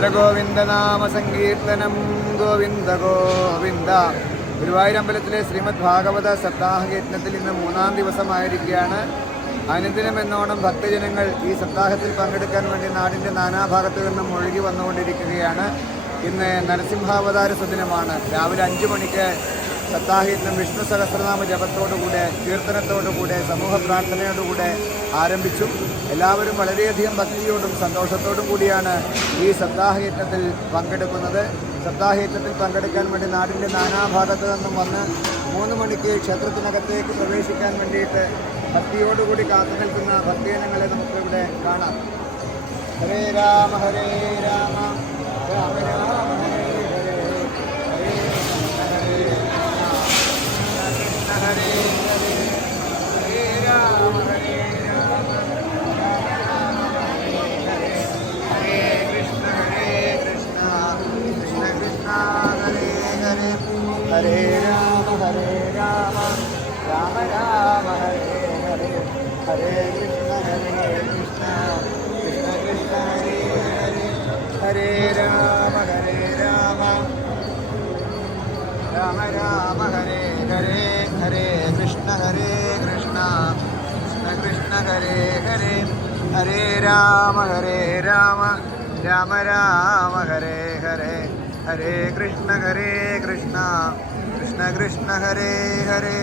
സർവത്ര ഗോവിന്ദനാമ സങ്കീർത്തനം. ഗോവിന്ദ ഗോവിന്ദ. ഗുരുവായൂരമ്പലത്തിലെ ശ്രീമദ് ഭാഗവത സപ്താഹ യജ്ഞത്തിൽ ഇന്ന് 3-ാം ദിവസമായിരിക്കുകയാണ്. അനുദിനം എന്നോണം ഭക്തജനങ്ങൾ ഈ സപ്താഹത്തിൽ പങ്കെടുക്കാൻ വേണ്ടി നാടിൻ്റെ നാനാഭാഗത്തു നിന്നും ഒഴുകി വന്നുകൊണ്ടിരിക്കുകയാണ്. ഇന്ന് നരസിംഹാവതാര സുദിനമാണ്. രാവിലെ 5 മണിക്ക് സപ്താഹയജ്ഞം വിഷ്ണു സഹസ്രനാമ ജപത്തോടുകൂടെ, കീർത്തനത്തോടുകൂടെ, സമൂഹ പ്രാർത്ഥനയോടുകൂടെ ആരംഭിച്ചു. എല്ലാവരും വളരെയധികം ഭക്തിയോടും സന്തോഷത്തോടും കൂടിയാണ് ഈ സപ്താഹയജ്ഞത്തിൽ പങ്കെടുക്കുന്നത്. സപ്താഹയജ്ഞത്തിൽ പങ്കെടുക്കാൻ വേണ്ടി നാടിൻ്റെ നാനാഭാഗത്തു നിന്നും വന്ന് 3 മണിക്ക് ക്ഷേത്രത്തിനകത്തേക്ക് പ്രവേശിക്കാൻ വേണ്ടിയിട്ട് ഭക്തിയോടുകൂടി കാത്തു നിൽക്കുന്ന ഭക്തജനങ്ങളെ നമുക്കിവിടെ കാണാം. ഹരേ രാമ ഹരേ രാമ രാമ രാമ ഹരേ ഹരേ ഹരേ ഹരേ ഹരേ ഹരേ രാമ ഹരേ രാമ ഹരേ കൃഷ്ണ കൃഷ്ണ കൃഷ്ണ ഹരേ ഹരേ ഹരേ രാമ രാമ രാമ ഹരേ ഹരേ ഹരേ കൃഷ്ണ കൃഷ്ണ കൃഷ്ണ ഹരേ ഹരേ ഹരേ രാമ രാമ രാമ ഹരേ ഹരേ ഹരേ കൃഷ്ണ കൃഷ്ണ കൃഷ്ണ ഹരേ ഹരേ ഹരേ രാമ രാമ രാമ ഹരേ ഹരേ ഹരേ കൃഷ്ണ കൃഷ്ണ കൃഷ്ണ ഹരേ ഹരേ.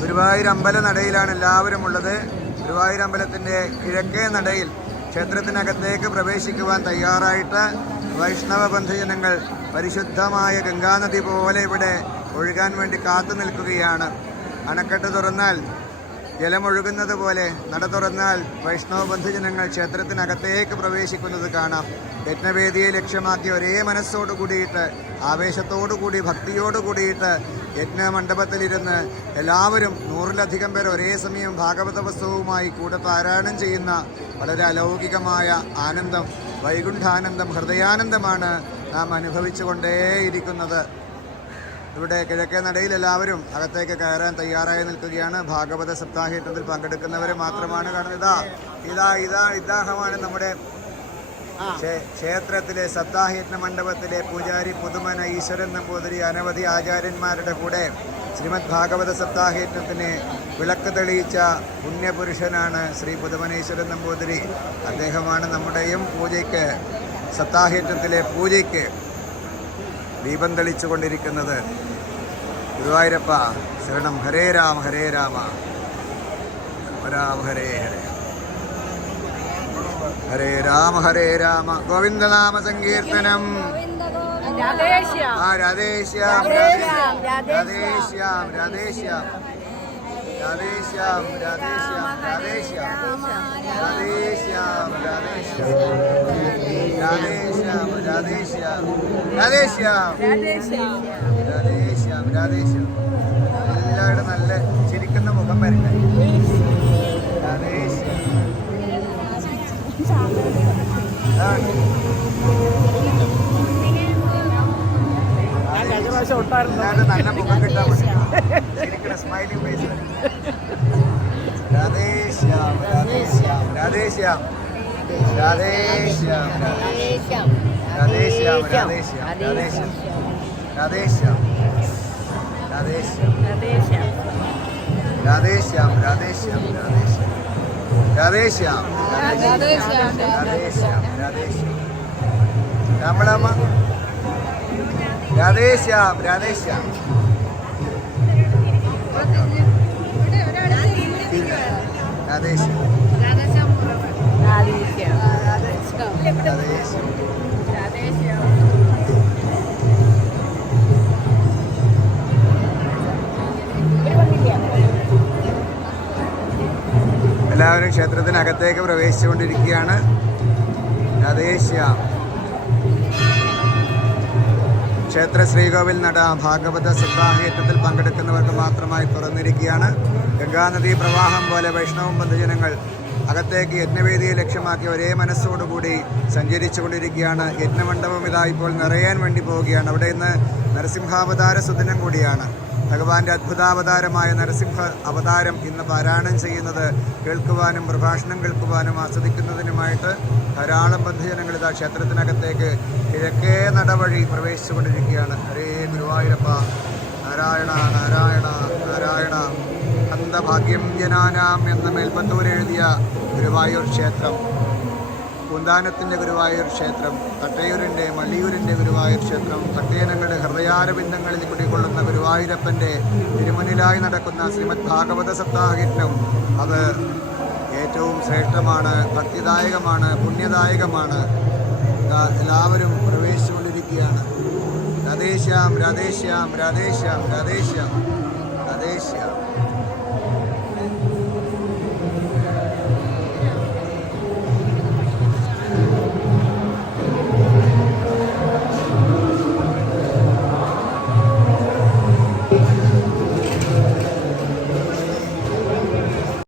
ഗുരുവായൂർ അമ്പലനടയിലാണ് എല്ലാവരും ഉള്ളത്. ഗുരുവായൂർ അമ്പലത്തിൻ്റെ കിഴക്കേ നടയിൽ ക്ഷേത്രത്തിനകത്തേക്ക് പ്രവേശിക്കുവാൻ തയ്യാറായിട്ട് വൈഷ്ണവ ബന്ധുജനങ്ങൾ പരിശുദ്ധമായ ഗംഗാനദി പോലെ ഇവിടെ ഒഴുകാൻ വേണ്ടി കാത്തു നിൽക്കുകയാണ്. അണക്കെട്ട് തുറന്നാൽ ജലമൊഴുകുന്നത് പോലെ നട തുറന്നാൽ വൈഷ്ണവ ബന്ധുജനങ്ങൾ ക്ഷേത്രത്തിനകത്തേക്ക് പ്രവേശിക്കുന്നത് കാണാം. യജ്ഞവേദിയെ ലക്ഷ്യമാക്കി ഒരേ മനസ്സോടു കൂടിയിട്ട്, ആവേശത്തോടു കൂടി, ഭക്തിയോടു കൂടിയിട്ട് യജ്ഞമണ്ഡപത്തിലിരുന്ന് എല്ലാവരും 100-ലധികം പേർ ഒരേ സമയം ഭാഗവത പുസ്തകവുമായി കൂടെ പാരായണം ചെയ്യുന്ന വളരെ അലൗകികമായ ആനന്ദം, വൈകുണ്ഠാനന്ദം, ഹൃദയാനന്ദമാണ് നാം അനുഭവിച്ചുകൊണ്ടേയിരിക്കുന്നത്. ഇവിടെ കിഴക്കേ നടയിൽ എല്ലാവരും അകത്തേക്ക് കയറാൻ തയ്യാറായി നിൽക്കുകയാണ്. ഭാഗവത സപ്താഹയജ്ഞത്തിൽ പങ്കെടുക്കുന്നവരെ മാത്രമാണ് കാണുന്നത്. ഇദ്ദേഹമാണ് നമ്മുടെ ക്ഷേത്രത്തിലെ സപ്താഹയജ്ഞ മണ്ഡപത്തിലെ പൂജാരി പുതുമന ഈശ്വരൻ നമ്പൂതിരി. അനവധി ആചാര്യന്മാരുടെ കൂടെ ശ്രീമദ് ഭാഗവത സപ്താഹയജ്ഞത്തിന് വിളക്ക് തെളിയിച്ച പുണ്യപുരുഷനാണ് ശ്രീ പുതുമനേശ്വരൻ നമ്പൂതിരി. അദ്ദേഹമാണ് നമ്മുടെയും പൂജയ്ക്ക്, സപ്താഹയജ്ഞത്തിലെ പൂജയ്ക്ക് ദീപം തെളിച്ചു കൊണ്ടിരിക്കുന്നത്. ഗുരുവായൂരപ്പ ശരണം. ഹരേ രാമ രാമ രാമ ഹരേ ഹരേ ഹരേ രാമ ഗോവിന്ദനാമ സങ്കീർത്തനം. രാധേശ്യാം രാധേശ്യാം രാധേശ്യാം രാധേശ്യാം രാധേശ്യാം രാധേശ്യാം രാധേശ്യാം രാധേശ്യാം രാധേശ്യാം രാധേശ്യാം രാധേശ്യാം രാധേശ്യാം. എല്ലാവരും നല്ല ചിരിക്കുന്ന മുഖം വരട്ടെ. രാധേശ്യാം. നല്ല മുഖം കിട്ടാൻ വേണ്ടി ശരിക്കും സ്മൈലിംഗ് ഫേസ്. രാധേശ്യാം രാധേശ്യാം രാധേശ്യാം രാധേശ്യാം രാധേശ്യാം രാധേശ്യാം രാധേശ്യാം രാധേശ്യാം രാധേശ്യാം രാധേശ്യാം രാധേശ്യാം രാധേശ്യാം രാധേശ്യാം രാധേശ്യാം രാധേശ്യാം രാമളമ്മ രാധേശ്യാം രാധേശ്യാം രാധേശ്യാം എല്ലാവരും ക്ഷേത്രത്തിനകത്തേക്ക് പ്രവേശിച്ചുകൊണ്ടിരിക്കുകയാണ്. രാധേശ്യാം. ക്ഷേത്ര ശ്രീകോവിൽ നട ഭാഗവത സപ്താഹയജ്ഞത്തിൽ പങ്കെടുക്കുന്നവർക്ക് മാത്രമായി തുറന്നിരിക്കുകയാണ്. ഗംഗാനദീ പ്രവാഹം പോലെ വൈഷ്ണവ ബന്ധുജനങ്ങൾ അകത്തേക്ക് യജ്ഞവേദിയെ ലക്ഷ്യമാക്കി ഒരേ മനസ്സോടുകൂടി സഞ്ചരിച്ചു കൊണ്ടിരിക്കുകയാണ്. യജ്ഞമണ്ഡപം ഇതാ ഇപ്പോൾ നിറയാൻ വേണ്ടി പോവുകയാണ്. അവിടെ ഇന്ന് നരസിംഹാവതാര സുദിനം കൂടിയാണ്. ഭഗവാന്റെ അത്ഭുതാവതാരമായ നരസിംഹ അവതാരം ഇന്ന് പാരായണം ചെയ്യുന്നത് കേൾക്കുവാനും പ്രഭാഷണം കേൾക്കുവാനും ആസ്വദിക്കുന്നതിനുമായിട്ട് ധാരാളം ബന്ധുജനങ്ങൾ ഇതാ ക്ഷേത്രത്തിനകത്തേക്ക് പ്രവേശിച്ചുകൊണ്ടിരിക്കുകയാണ്. ഹരേ ഗുരുവായൂരപ്പ. നാരായണ നാരായണ നാരായണ. അന്തഭാഗ്യം ജനാനാം എന്ന മേൽപ്പത്തൂർ എഴുതിയ ഗുരുവായൂർ ക്ഷേത്രം, പൂന്താനത്തിൻ്റെ ഗുരുവായൂർ ക്ഷേത്രം, തട്ടയൂരിൻ്റെ മള്ളിയൂരിൻ്റെ ഗുരുവായൂർ ക്ഷേത്രം, ഭക്തജനങ്ങളുടെ ഹൃദയാരബിന്ദങ്ങളിൽ കുടികൊള്ളുന്ന ഗുരുവായൂരപ്പൻ്റെ തിരുമുന്നിലായി നടക്കുന്ന ശ്രീമദ് ഭാഗവത സപ്താഹയജ്ഞം അത് ഏറ്റവും ശ്രേഷ്ഠമാണ്, ഭക്തിദായകമാണ്, പുണ്യദായകമാണ്. എല്ലാവരും പ്രവേശിച്ചുകൊണ്ടിരിക്കുകയാണ്. രാധേശ്യാം രാധേശ്യാം രാധേശ്യാം രാധേശ്യാം രാധേശ്യാം.